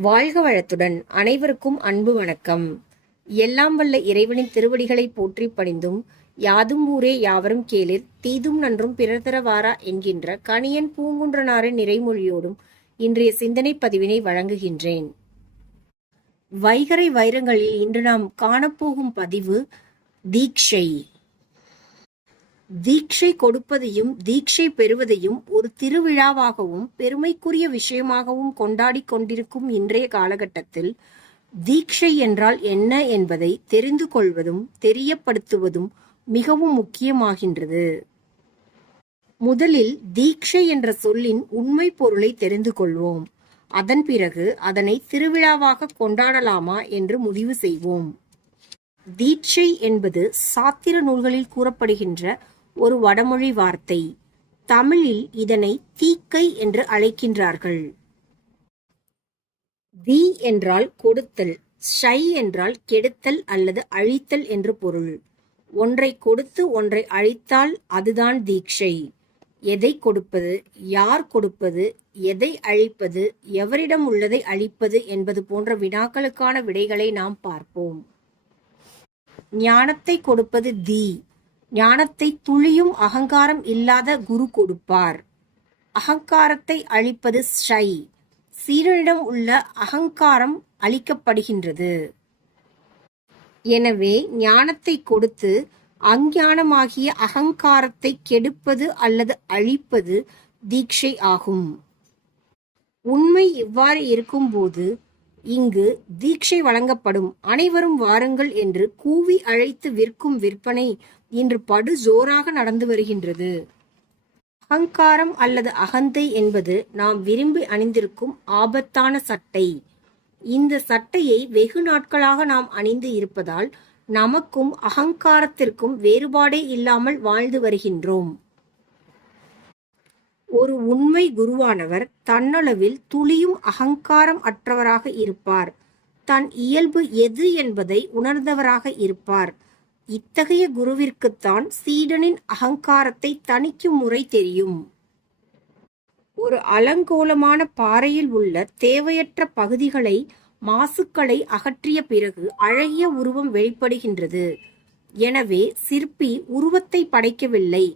வாழ்க வளத்துடன் அனைவருக்கும் அன்பு வணக்கம். எல்லாம் வல்ல இறைவனின் திருவடிகளை போற்றி பணிந்தும் யாதும் ஊரே யாவரும் கேளிர் தீதும் நன்றும் பிறர் தரவாரா என்கின்ற கணியன் பூங்குன்றனாரின் நிறைமொழியோடும் இன்றைய சிந்தனை பதிவினை வழங்குகின்றேன். வைகரை வைரங்களில் இன்று நாம் காணப்போகும் பதிவு தீக்ஷை தீட்சை கொடுப்பதையும் தீட்சை பெறுவதையும் ஒரு திருவிழாவாகவும் பெருமைக்குரிய விஷயமாகவும் கொண்டாடி கொண்டிருக்கும் இன்றைய காலகட்டத்தில் தீட்சை என்றால் என்ன என்பதை தெரிந்து கொள்வதும் தெரியப்படுத்துவதும் மிகவும் முக்கியமாகின்றது. முதலில் தீட்சை என்ற சொல்லின் உண்மை பொருளை தெரிந்து கொள்வோம். அதன் பிறகு அதனை திருவிழாவாக கொண்டாடலாமா என்று முடிவு செய்வோம். தீட்சை என்பது சாத்திர நூல்களில் கூறப்படுகின்ற ஒரு வடமொழி வார்த்தை. தமிழில் இதனை தீக்கை என்று அழைக்கின்றார்கள். தி என்றால் கொடுத்தல் ஷை என்றால் கெடுத்தல் அல்லது அழித்தல் என்று பொருள். ஒன்றை கொடுத்து ஒன்றை அழித்தால் அதுதான் தீட்சை. எதை கொடுப்பது யார் கொடுப்பது எதை அழிப்பது எவரிடம் உள்ளதை அழிப்பது என்பது போன்ற வினாக்களுக்கான விடைகளை நாம் பார்ப்போம். ஞானத்தை கொடுப்பது தி ஞானத்தை துளியும் அகங்காரம் இல்லாத குரு கொடுப்பார். அகங்காரத்தை அழிப்பது ஷை. சீரனிடம் உள்ள அகங்காரம் அழிக்கப்படுகின்றது. எனவே ஞானத்தை கொடுத்து அஞ்ஞானமாகிய அகங்காரத்தை கெடுப்பது அல்லது அழிப்பது தீட்சை ஆகும். உண்மை இவ்வாறு இருக்கும்போது இங்கு தீட்சை வழங்கப்படும் அனைவரும் வாருங்கள் என்று கூவி அழைத்து விற்கும் விற்பனை இன்று படு ஜோராக நடந்து வருகின்றது. அகங்காரம் அல்லது அகந்தை என்பது நாம் விரும்பி அணிந்திருக்கும் ஆபத்தான சட்டை. இந்த சட்டையை வெகு நாட்களாக நாம் அணிந்து இருப்பதால் நமக்கும் அகங்காரத்திற்கும் வேறுபாடே இல்லாமல் வாழ்ந்து வருகின்றோம். ஒரு உண்மை குருவானவர் தன்னளவில் துளியும் அகங்காரம் அற்றவராக இருப்பார். தன் இயல்பு எது என்பதை உணர்ந்தவராக இருப்பார். இத்தகைய குருவிற்குத்தான் சீடனின் அகங்காரத்தை தணிக்கும் முறை தெரியும். ஒரு அலங்கோலமான பாறையில் உள்ள தேவையற்ற பகுதிகளை மாசுக்களை அகற்றிய பிறகு அழகிய உருவம் வெளிப்படுகின்றது. எனவே சிற்பி உருவத்தை படைக்கவில்லை.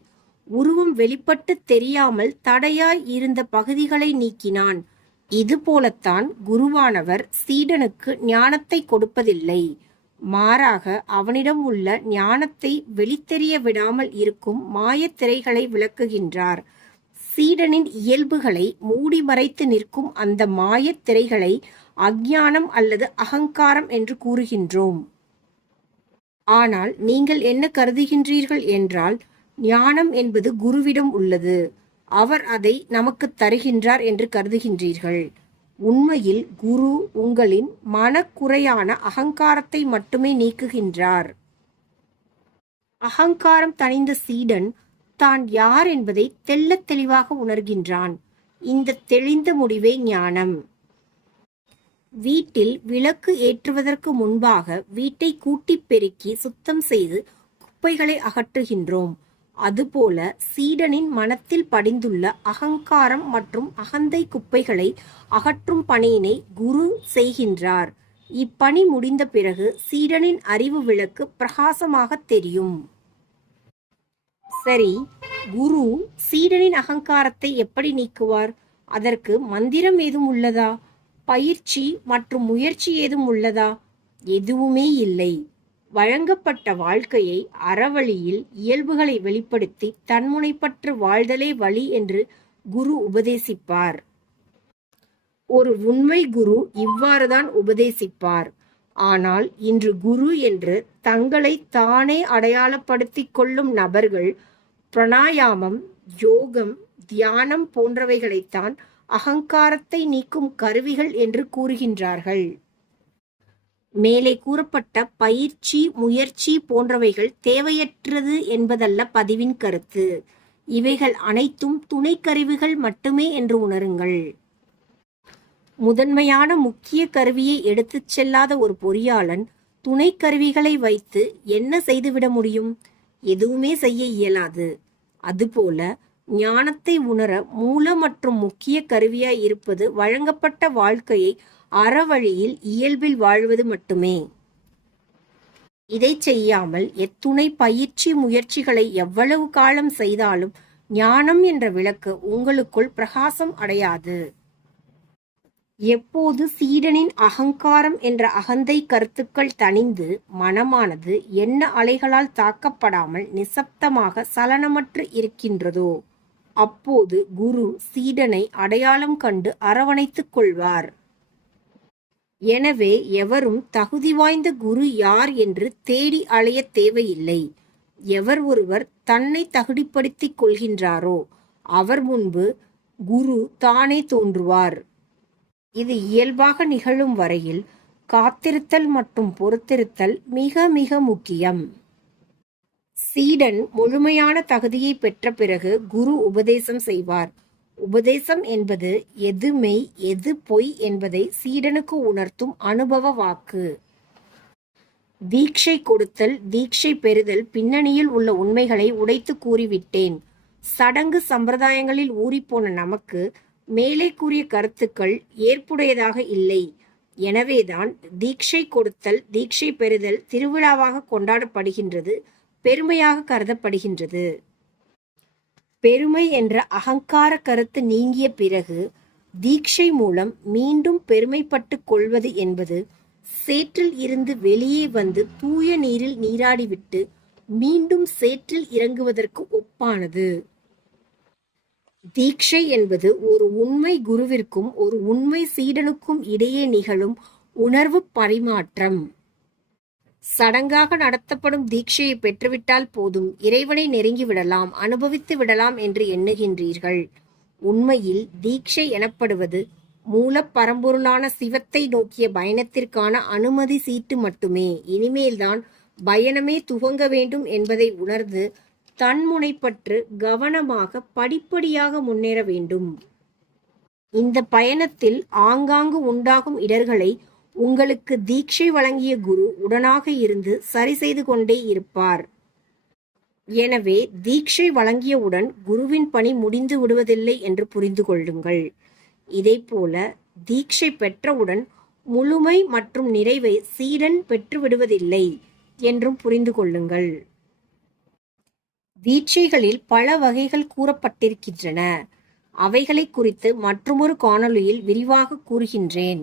உருவம் வெளிப்பட்டு தெரியாமல் தடையாய் இருந்த பகுதிகளை நீக்கினான். இதுபோலத்தான் குருவானவர் சீடனுக்கு ஞானத்தை கொடுப்பதில்லை. மாறாக அவனிடம் உள்ள ஞானத்தை வெளித்தெரிய விடாமல் இருக்கும் மாயத்திரைகளை விளக்குகின்றார். சீடனின் இயல்புகளை மூடி மறைத்து நிற்கும் அந்த மாயத்திரைகளை அஜ்ஞானம் அல்லது அகங்காரம் என்று கூறுகின்றோம். ஆனால் நீங்கள் என்ன கருதுகின்றீர்கள் என்றால் ஞானம் என்பது குருவிடம் உள்ளது. அவர் அதை நமக்கு தருகின்றார் என்று கருதுகின்றீர்கள். உண்மையில் குரு உங்களின் மனக்குறையான அகங்காரத்தை மட்டுமே நீக்குகின்றார். அகங்காரம் தணிந்த சீடன் தான் யார் என்பதை தெள்ளத் தெளிவாக உணர்கின்றான். இந்த தெளிந்த முடிவே ஞானம். வீட்டில் விளக்கு ஏற்றுவதற்கு முன்பாக வீட்டை கூட்டி பெருக்கி சுத்தம் செய்து குப்பைகளை அகற்றுகின்றோம். அதுபோல சீடனின் மனத்தில் படிந்துள்ள அகங்காரம் மற்றும் அகந்தை குப்பைகளை அகற்றும் பணியினை குரு செய்கின்றார். இப்பணி முடிந்த பிறகு சீடனின் அறிவு விளக்கு பிரகாசமாக தெரியும். சரி குரு சீடனின் அகங்காரத்தை எப்படி நீக்குவார்? அதற்கு மந்திரம் ஏதும் உள்ளதா? பயிற்சி மற்றும் முயற்சி ஏதும் உள்ளதா? எதுவுமே இல்லை. வழங்கப்பட்ட வாழ்க்கையை அறவழியில் இயல்புகளை வெளிப்படுத்தி தன்முனைப்பற்று வாழ்தலே வழி என்று குரு உபதேசிப்பார். ஒரு உண்மை குரு இவ்வாறுதான் உபதேசிப்பார். ஆனால் இன்று குரு என்று தங்களை தானே அடையாளப்படுத்திக் கொள்ளும் நபர்கள் பிராணாயாமம் யோகம் தியானம் போன்றவைகளைத்தான் அகங்காரத்தை நீக்கும் கருவிகள் என்று கூறுகின்றார்கள். மேலே கூறப்பட்ட பயிற்சி முயற்சி போன்றவைகள் தேவையற்றது என்பதல்ல பதிவின் கருத்து. இவைகள் அனைத்தும் துணைக்கருவிகள் மட்டுமே என்று உணருங்கள். முதன்மையான முக்கிய கருவியை எடுத்துச் செல்லாத ஒரு பொறியாளன் துணை கருவிகளை வைத்து என்ன செய்துவிட முடியும்? எதுவுமே செய்ய இயலாது. அதுபோல ஞானத்தை உணர மூல மற்றும் முக்கிய கருவியாய் இருப்பது வழங்கப்பட்ட வாழ்க்கையை அறவழியில் இயல்பில் வாழ்வது மட்டுமே. இதைச் செய்யாமல் எத்துணை பயிற்சி முயற்சிகளை எவ்வளவு காலம் செய்தாலும் ஞானம் என்ற விளக்கு உங்களுக்குள் பிரகாசம் அடையாது. எப்போது சீடனின் அகங்காரம் என்ற அகந்தை கருத்துக்கள் தணிந்து மனமானது என்ன அலைகளால் தாக்கப்படாமல் நிசப்தமாக சலனமற்று இருக்கின்றதோ அப்போது குரு சீடனை அடையாளம் கண்டு அரவணைத்துக் கொள்வார். எனவே எவரும் தகுதி வாய்ந்த குரு யார் என்று தேடி அலையத் தேவையில்லை. எவர் ஒருவர் தன்னை தகுதிப்படுத்திக் கொள்கின்றாரோ அவர் முன்பு குரு தானே தோன்றுவார். இது இயல்பாக நிகழும் வரையில் காத்திருத்தல் மற்றும் பொறுத்திருத்தல் மிக மிக முக்கியம். சீடன் முழுமையான தகுதியை பெற்ற பிறகு குரு உபதேசம் செய்வார். உபதேசம் என்பது எது மெய் எது பொய் என்பதை சீடனுக்கு உணர்த்தும் அனுபவ வாக்கு. தீட்சை கொடுத்தல் தீட்சை பெறுதல் பின்னணியில் உள்ள உண்மைகளை உடைத்து கூறிவிட்டேன். சடங்கு சம்பிரதாயங்களில் ஊறிப்போன நமக்கு மேலே கூறிய கருத்துக்கள் ஏற்புடையதாக இல்லை. எனவேதான் தீட்சை கொடுத்தல் தீட்சை பெறுதல் திருவிழாவாக கொண்டாடப்படுகின்றது பெருமையாக கருதப்படுகின்றது. பெருமை என்ற அகங்கார கருத்து நீங்கிய பிறகு தீட்சை மூலம் மீண்டும் பெருமைப்பட்டு கொள்வது என்பது சேற்றில் இருந்து வெளியே வந்து தூய நீரில் நீராடிவிட்டு மீண்டும் சேற்றில் இறங்குவதற்கு ஒப்பானது. தீட்சை என்பது ஒரு உண்மை குருவிற்கும் ஒரு உண்மை சீடனுக்கும் இடையே நிகழும் உணர்வு பரிமாற்றம். சடங்காக நடத்தப்படும் தீட்சையை பெற்றுவிட்டால் போதும். இறைவனை நெருங்கி விடலாம் அனுபவித்து விடலாம் என்று எண்ணுகின்றீர்கள். உண்மையில் தீட்சை எனப்படுவது மூலப்பரம்பொருளான சிவத்தை நோக்கிய பயணத்திற்கான அனுமதி சீட்டு மட்டுமே. இனிமேல்தான் பயணமே துவங்க வேண்டும் என்பதை உணர்ந்து தன்முனைப்பற்று கவனமாக படிப்படியாக முன்னேற வேண்டும். இந்த பயணத்தில் ஆங்காங்கு உண்டாகும் இடர்களை உங்களுக்கு தீட்சை வழங்கிய குரு உடனாக இருந்து சரி செய்து கொண்டே இருப்பார். எனவே தீட்சை வழங்கியவுடன் குருவின் பணி முடிந்து விடுவதில்லை என்று புரிந்து கொள்ளுங்கள். இதேபோல தீட்சை பெற்றவுடன் முழுமை மற்றும் நிறைவை சீடன் பெற்று விடுவதில்லை என்றும் புரிந்து கொள்ளுங்கள். தீட்சைகளில் பல வகைகள் கூறப்பட்டிருக்கின்றன. அவைகளை குறித்து மற்றொரு காணொளியில் விரிவாக கூறுகின்றேன்.